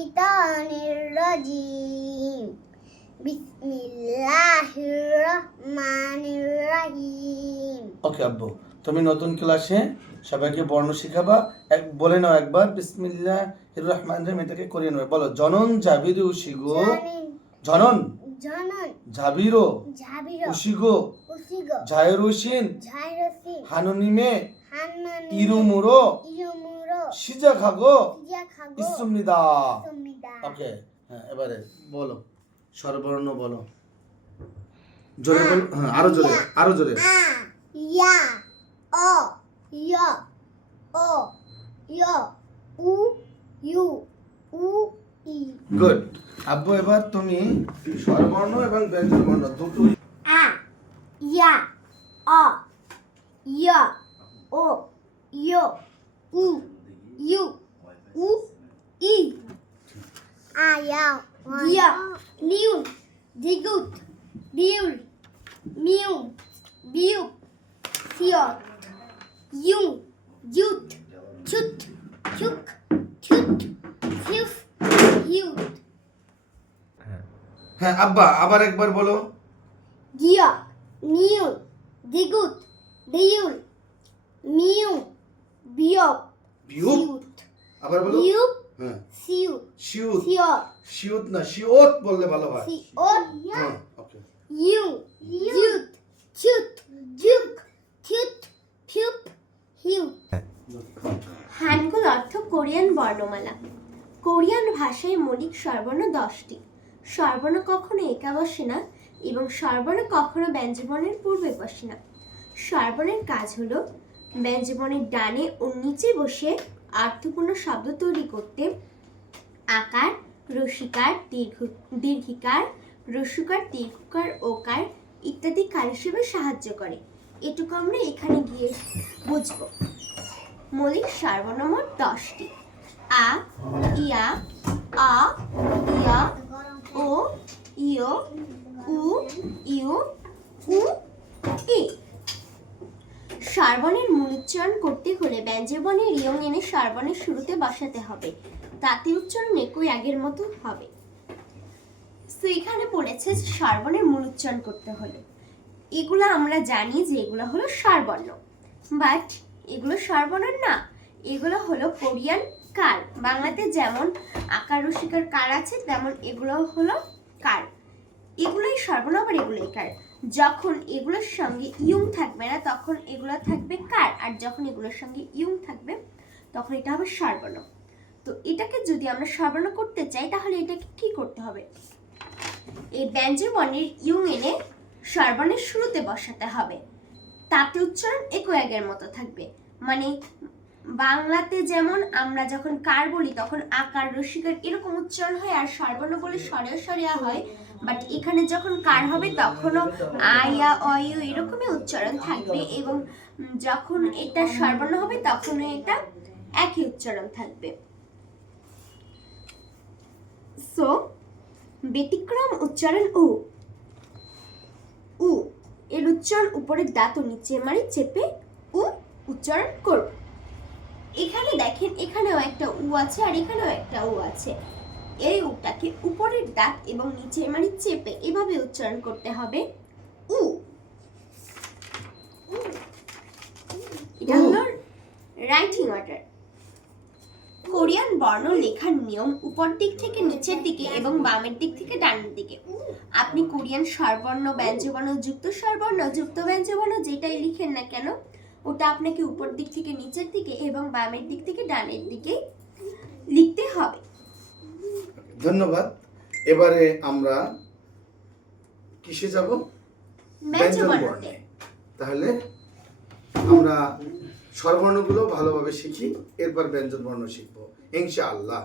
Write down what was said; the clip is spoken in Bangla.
শাইতানির রাজিম বিসমিল্লাহির রহমানির রহিম। ওকে আব্বু, তুমি নতুন ক্লাসে সবাইকে বর্ণ শিখাবা। বলে নাও একবার বিসমিল্লাহির রহমানির রহিম, এটাকে করিয়ে নেবে। বলো জনন জাবিরু উশিগো, জনন জাবিরো উশিগো জায়রুশিন হানুনিমে ইরুমুরো সিজা খাগো ইসুমিদা। ওকে, হ্যাঁ, এবারে বলো স্বরবর্ণ বলো, জোরে বলো। হ্যাঁ, আরো জোরে। ইয়া অ ইয়া ও ইয়া উ ইউ উ ই। গুড আব্বু, এবার তুমি স্বরবর্ণ এবং ব্যঞ্জন বর্ণ দুটোই। আ ইয়া অ ইয়া ও ইয় উ ইউ উ ই। আয়া ইয়া নিউ দিগুত দিউল মিউ বিউ সিয়ত ইউ ইউত চুত চুক চুত ফিউফ হিউত। হ্যাঁ আব্বা, আবার একবার বলো। গিয়া নিউ দিগুত দিউল মিউ বিয়প বিউপ, আবার বলো। বিউপ হ্যাঁ, সিউ শিউত, সিয়ত শিউত না শিওত বললে ভালো হয়। সিওত হ্যাঁ, ওকে। ইউ ইউত চুত চুক চুত ফিউপ হিউত। হানগুল অর্থ কোরিয়ান বর্ণমালা। কোরিয়ান ভাষায় মৌলিক স্বরবর্ণ 10টি। স্বরবর্ণ কখনো একা বসে না এবং স্বরবর্ণ কখনো ব্যঞ্জনবর্ণের পূর্বে বসে না। স্বরবর্ণের কাজ হলো ব্যঞ্জনবর্ণের ডানে ও নিচে বসে অর্থপূর্ণ শব্দ তৈরি করতে আকার, রসিকার, দীর্ঘিকার, রস্যকার, দীর্ঘকার, ওকার ইত্যাদি কার হিসেবে সাহায্য করে। এটুকু আমরা এখানে গিয়ে বুঝবো। মৌলিক স্বরবর্ণ মোট 10টি। আ, ইয়া, আ, ইয়া, ও, ইয়, উ, ইউ, উ, ই। স্বরবর্ণের মূল উচ্চারণ করতে হলে ব্যঞ্জনবর্ণের ইয়ং এনে স্বরবর্ণের শুরুতে বসাতে হবে, তাতে উচ্চারণ একই আগের মতো হবে। তো এখানে পড়েছে স্বরবর্ণের মূল উচ্চারণ করতে হলে এগুলো আমরা জানি যে এগুলো হলো স্বরবর্ণ, বাট এগুলো স্বরবর্ণ না, এগুলো হলো কোরিয়ান কার। বাংলাতে যেমন আকার রসিকার কার আছে, তেমন এগুলো হলো কার। এগুলোই স্বরবর্ণ, আবার এগুলোই কার। যখন এগুলোর সঙ্গে ইয়ং থাকবে না তখন এগুলো থাকবে কার, আর যখন এগুলোর সঙ্গে ইয়ং থাকবে তখন এটা হবে স্বরবর্ণ। তো এটাকে যদি আমরা স্বরবর্ণ করতে চাই তাহলে এটাকে কি করতে হবে? এই ব্যঞ্জনবর্ণের ইয়ং এনে স্বরবর্ণের শুরুতে বসাতে হবে, তাতে উচ্চারণ একই আগের মতো থাকবে। মানে বাংলাতে যেমন আমরা যখন কার বলি তখন আকার রসিকার এরকম উচ্চারণ হয়, আর স্বরবর্ণ বলে সরেয়া সরেয়া হয়, বাট এখানে যখন কার হবে তখনও আয়া অয়ু এরকমই উচ্চারণ থাকবে, এবং যখন এটা স্বরবর্ণ হবে তখনও এটা একই উচ্চারণ থাকবে। সো ব্যতিক্রম উচ্চারণ উ। উ এর উচ্চারণ উপরের দাঁত ও নিচে মারি চেপে উ উচ্চারণ করব। এখানে দেখেন, এখানেও একটা উ আছে আর এখানেও একটা উ আছে। এই উটাকে উপরের দাঁত এবং নিচে মারি চেপে এভাবে উচ্চারণ করতে হবে উ। এটা হলো রাইটিং অর্ডার। কোরিয়ান বর্ণ লেখার নিয়ম উপর দিক থেকে নিচের দিকে এবং বামের দিক থেকে ডানের দিকে। আপনি কোরিয়ান স্বরবর্ণ, ব্যঞ্জনবর্ণ, যুক্ত স্বরবর্ণ, যুক্ত ব্যঞ্জনবর্ণ যেটাই লিখেন না কেন ওটা আপনাকে উপর দিক থেকে নিচের দিকে এবং বামের দিক থেকে ডানের দিকে লিখতে হবে। ধন্যবাদ। এবারে আমরা কিসে যাব? ব্যঞ্জনবর্ণে। তাহলে আমরা স্বরবর্ণগুলো ভালোভাবে শিখি, এরপর ব্যঞ্জন বর্ণ শিখবো ইনশাআল্লাহ।